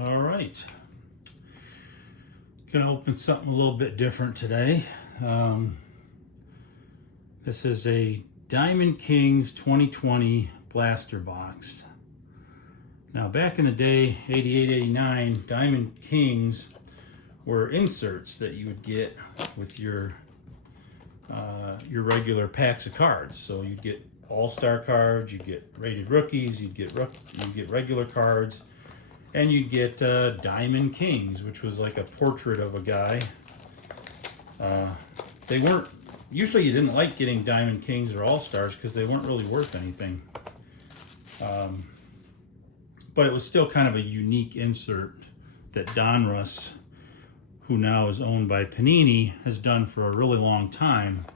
All right. Gonna open something a little bit different today. This is a Diamond Kings 2020 blaster box. Now back in the day, 88, 89, Diamond Kings were inserts that you would get with your regular packs of cards. So you'd get all-star cards, you'd get rated rookies, you'd get regular cards, and you get Diamond Kings, which was like a portrait of a guy. They weren't, usually you didn't like getting Diamond Kings or All-Stars because they weren't really worth anything. But it was still kind of a unique insert that Donruss, who now is owned by Panini, has done for a really long time.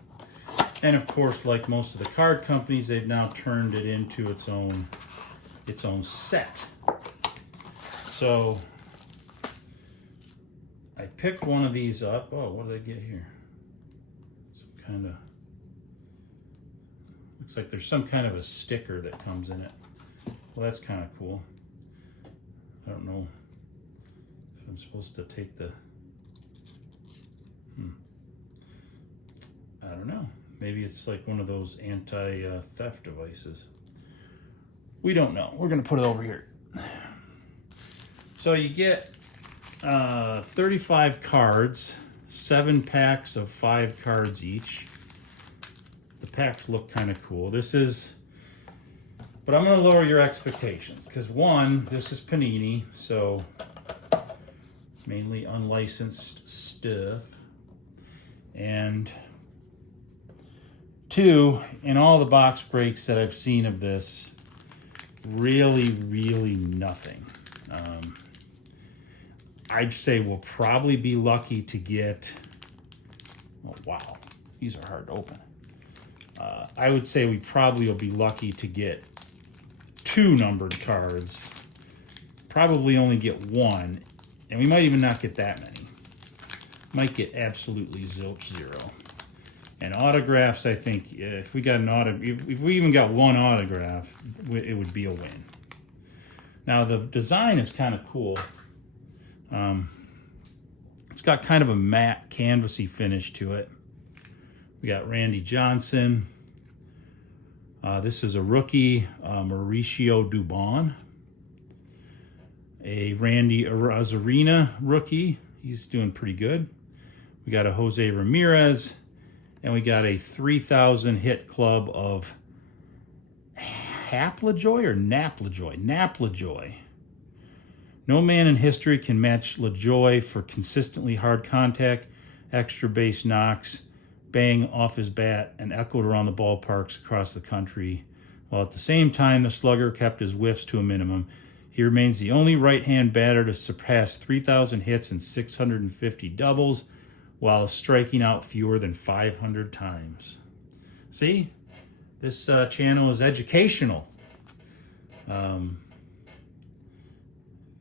And of course, like most of the card companies, they've now turned it into its own set. So I picked one of these up. Oh, what did I get here? Some kind of, looks like there's some kind of a sticker that comes in it. Well, that's kind of cool. I don't know if I'm supposed to take the, I don't know. Maybe it's like one of those anti-theft devices. We don't know. We're gonna put it over here. So you get 35 cards, 7 packs of 5 cards each. The packs look kind of cool. This is, but I'm gonna lower your expectations because one, this is Panini, so mainly unlicensed stuff. And 2, in all the box breaks that I've seen of this, really nothing. I'd say we'll probably be lucky to get, oh wow, these are hard to open. I would say we probably will be lucky to get 2 numbered cards, probably only get 1, and we might even not get that many. Might get absolutely zilch 0. And autographs, I think, if we got an if we even got 1 autograph, it would be a win. Now the design is kind of cool. It's got kind of a matte canvasy finish to it. We got Randy Johnson. This is a rookie, Mauricio Dubon. A Randy Arozarena rookie. He's doing pretty good. We got a Jose Ramirez. And we got a 3,000 hit club of Haplajoy or Naplajoy? Naplajoy. No man in history can match LaJoy for consistently hard contact, extra base knocks, bang off his bat, and echoed around the ballparks across the country. While at the same time, the slugger kept his whiffs to a minimum. He remains the only right-hand batter to surpass 3,000 hits and 650 doubles, while striking out fewer than 500 times. See? This channel is educational.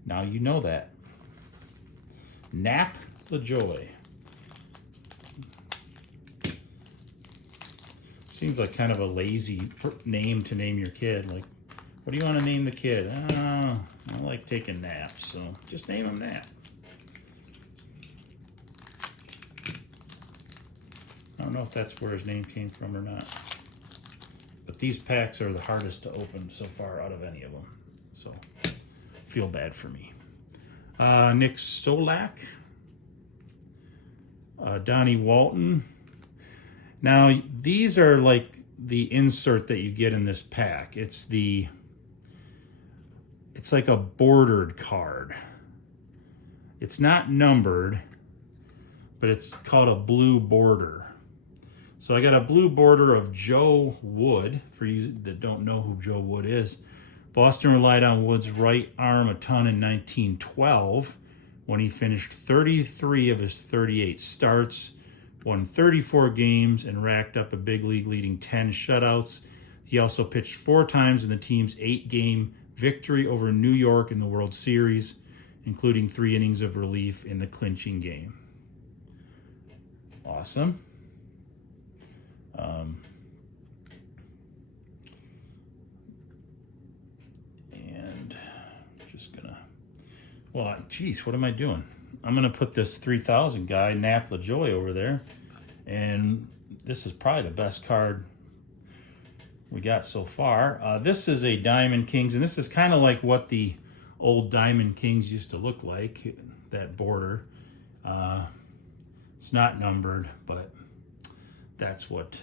Now you know that. Nap LaJoy. Seems like kind of a lazy name to name your kid. Like, what do you want to name the kid? I like taking naps, so just name him Nap. I don't know if that's where his name came from or not. But these packs are the hardest to open so far out of any of them. So, feel bad for me. Nick Solak. Donnie Walton. Now, these are like the insert that you get in this pack. It's like a bordered card. It's not numbered, but it's called a blue border. So I got a blue border of Joe Wood. For you that don't know who Joe Wood is, Boston relied on Wood's right arm a ton in 1912 when he finished 33 of his 38 starts, won 34 games, and racked up a big league leading 10 shutouts. He also pitched 4 times in the team's 8-game victory over New York in the World Series, including 3 innings of relief in the clinching game. Awesome. And just gonna Well, geez, what am I doing? I'm going to put this 3000 guy, Nap LaJoy, over there. And this is probably the best card we got so far. This is a Diamond Kings, and this is kind of like what the old Diamond Kings used to look like, that border. It's not numbered, but that's what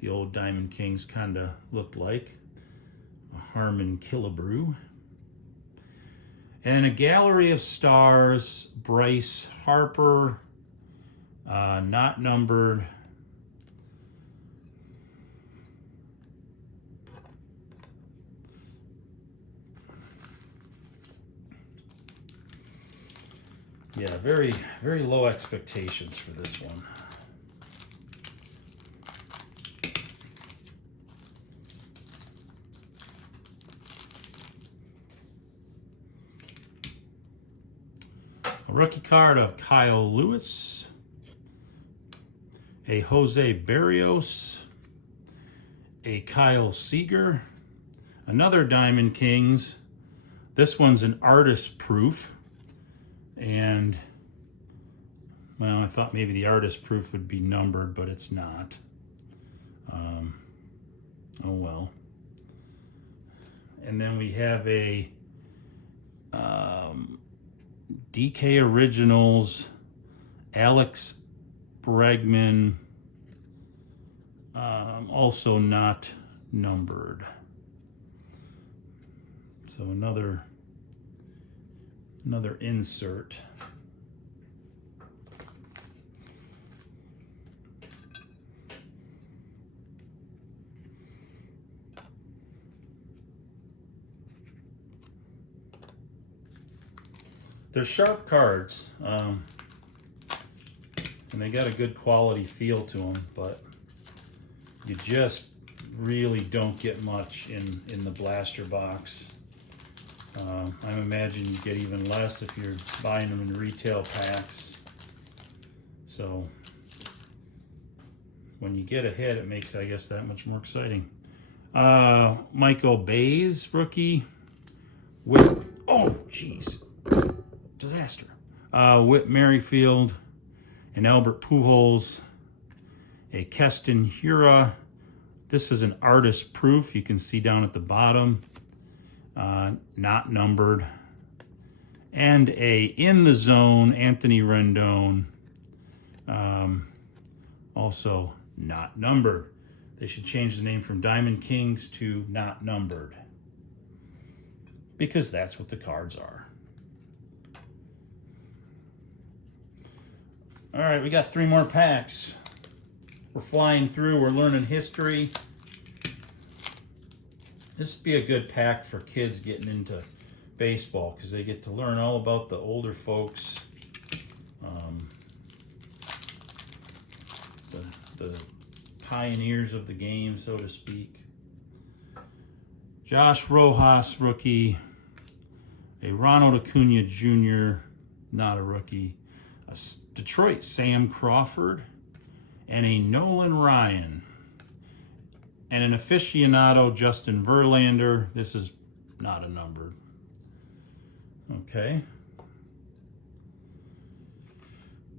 the old Diamond Kings kind of looked like. A Harmon Killebrew. And a Gallery of Stars, Bryce Harper, not numbered. Yeah, very, very low expectations for this one. A rookie card of Kyle Lewis, a Jose Barrios, a Kyle Seager, another Diamond Kings. This one's an artist proof. And, well, I thought maybe the artist proof would be numbered, but it's not. Oh well. And then we have a DK Originals, Alex Bregman, also not numbered. So another insert. They're sharp cards, and they got a good quality feel to them, but you just really don't get much in the blaster box. I imagine you get even less if you're buying them in retail packs. So when you get a hit, it makes, I guess, that much more exciting. Michael Bays, rookie. Oh, jeez. Disaster. Whit Merrifield, and Albert Pujols, a Keston Hura. This is an artist proof. You can see down at the bottom. Not numbered. And a In the Zone, Anthony Rendon. Also not numbered. They should change the name from Diamond Kings to Not Numbered, because that's what the cards are. All right, we got 3 more packs. We're flying through. We're learning history. This would be a good pack for kids getting into baseball, because they get to learn all about the older folks, the pioneers of the game, so to speak. Josh Rojas, rookie. A Ronald Acuna Jr., not a rookie. A Detroit Sam Crawford, and a Nolan Ryan, and an aficionado Justin Verlander. This is not a number. Okay.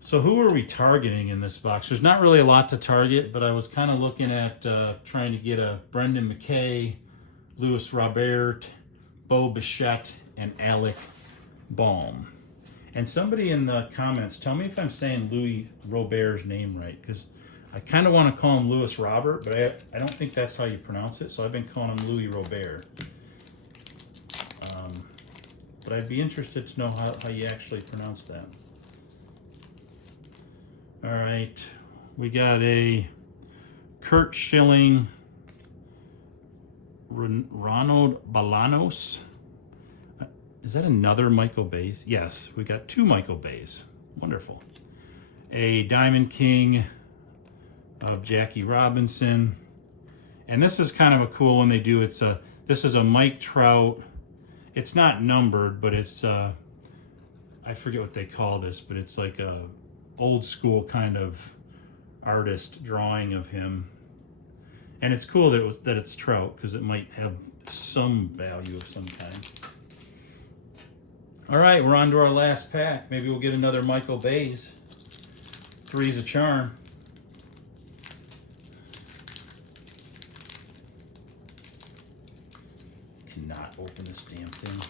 So who are we targeting in this box? There's not really a lot to target, but I was kind of looking at trying to get a Brendan McKay, Luis Robert, Bo Bichette, and Alec Bohm. And somebody in the comments, tell me if I'm saying Louis Robert's name right, because I kind of want to call him Louis Robert, but I don't think that's how you pronounce it, so I've been calling him Louis Robert. But I'd be interested to know how you actually pronounce that. All right, we got a Kurt Schilling, Ronald Balanos. Is that another Michael Bays? Yes, we got 2 Michael Bays. Wonderful. A Diamond King of Jackie Robinson. And this is kind of a cool one they do. This is a Mike Trout. It's not numbered, but it's I forget what they call this, but it's like a old school kind of artist drawing of him. And it's cool that it's Trout, because it might have some value of some kind. All right, we're on to our last pack. Maybe we'll get another Michael Bays. 3's a charm. Cannot open this damn thing.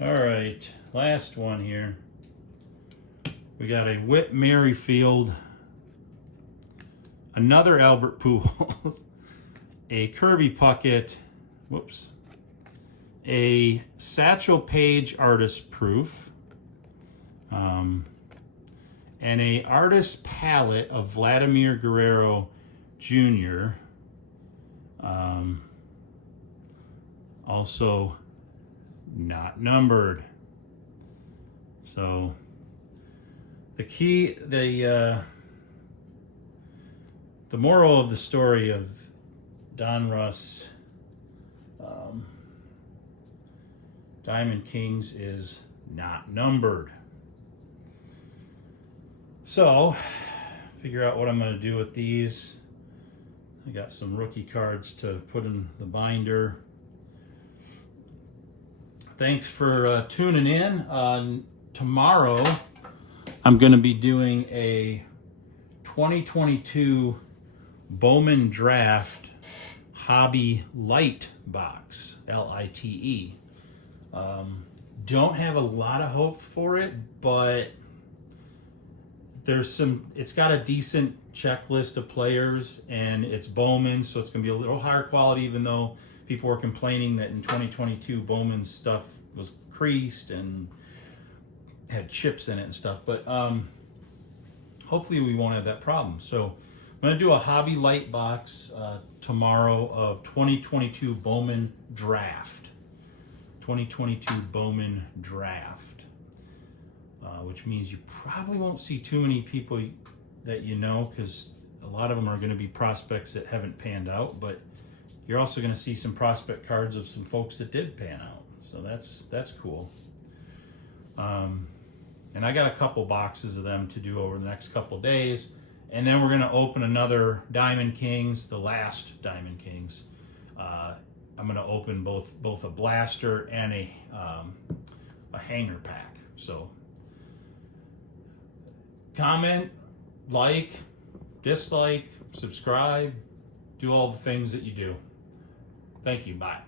All right, last one here. We got a Whit Merrifield, another Albert Pujols, a Kirby Puckett, whoops, a Satchel Paige artist proof, and a artist palette of Vladimir Guerrero Jr. Also not numbered. So the key, the moral of the story of Donruss Diamond Kings is not numbered. So, figure out what I'm going to do with these. I got some rookie cards to put in the binder. Thanks for tuning in. Tomorrow, I'm going to be doing a 2022 Bowman Draft Hobby Light box, L-I-T-E. Don't have a lot of hope for it, but it's got a decent checklist of players, and it's Bowman, so it's going to be a little higher quality, even though people were complaining that in 2022 Bowman's stuff was creased and had chips in it and stuff. But hopefully we won't have that problem. So I'm going to do a Hobby Light box tomorrow of 2022 Bowman Draft. 2022 Bowman Draft. Which means you probably won't see too many people that you know, because a lot of them are going to be prospects that haven't panned out, but you're also going to see some prospect cards of some folks that did pan out. So that's cool. And I got a couple boxes of them to do over the next couple days. And then we're going to open another Diamond Kings, the last Diamond Kings. I'm going to open both a blaster and a hanger pack. So comment, like, dislike, subscribe, do all the things that you do. Thank you. Bye.